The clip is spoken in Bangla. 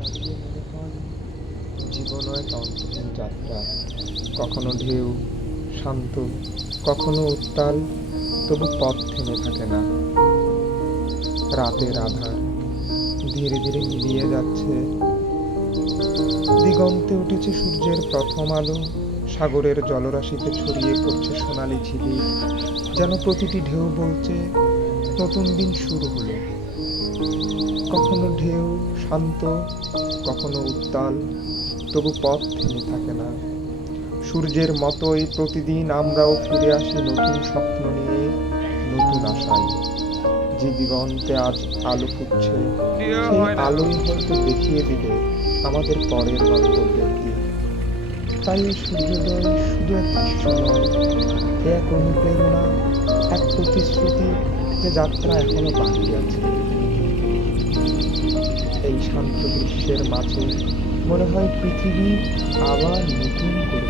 দাঁড়িয়ে মনে হয় জীবনও এক অন্তহীন যাত্রা। কখনো ঢেউ শান্ত, কখনো উত্তাল, তবু পথ থেমে থাকে না। রাতের আধার ধীরে ধীরে মিলিয়ে যাচ্ছে, দিগন্তে উঠেছে সূর্যের প্রথম আলো, সাগরের জলরাশিতে ছড়িয়ে পড়ছে সোনালি ঝিলিক, যেন প্রতিটি ঢেউ বলছে নতুন দিন শুরু হলো। কখনো ঢেউ শান্ত, কখনো উত্তাল, তবু পথ থেমে থাকে না। সূর্যের মতোই প্রতিদিন আমরাও ফিরে আসি নতুন স্বপ্ন নিয়ে, নতুন আশায়। যে দিগন্তে আজ আলো ফুটছে, সেই আলোই হয়তো দেখিয়ে দিবে আমাদের পরের গন্তব্যের দিক। তাই এই সূর্যোদয় শুধু এক দৃশ্য নয়, এ এক অনুপ্রেরণা, এক প্রতিশ্রুতি যে যাত্রা এখনো বাকি আছে। এই শান্ত দৃশ্যের মাঝে মনে হয় পৃথিবী আবার নতুন করে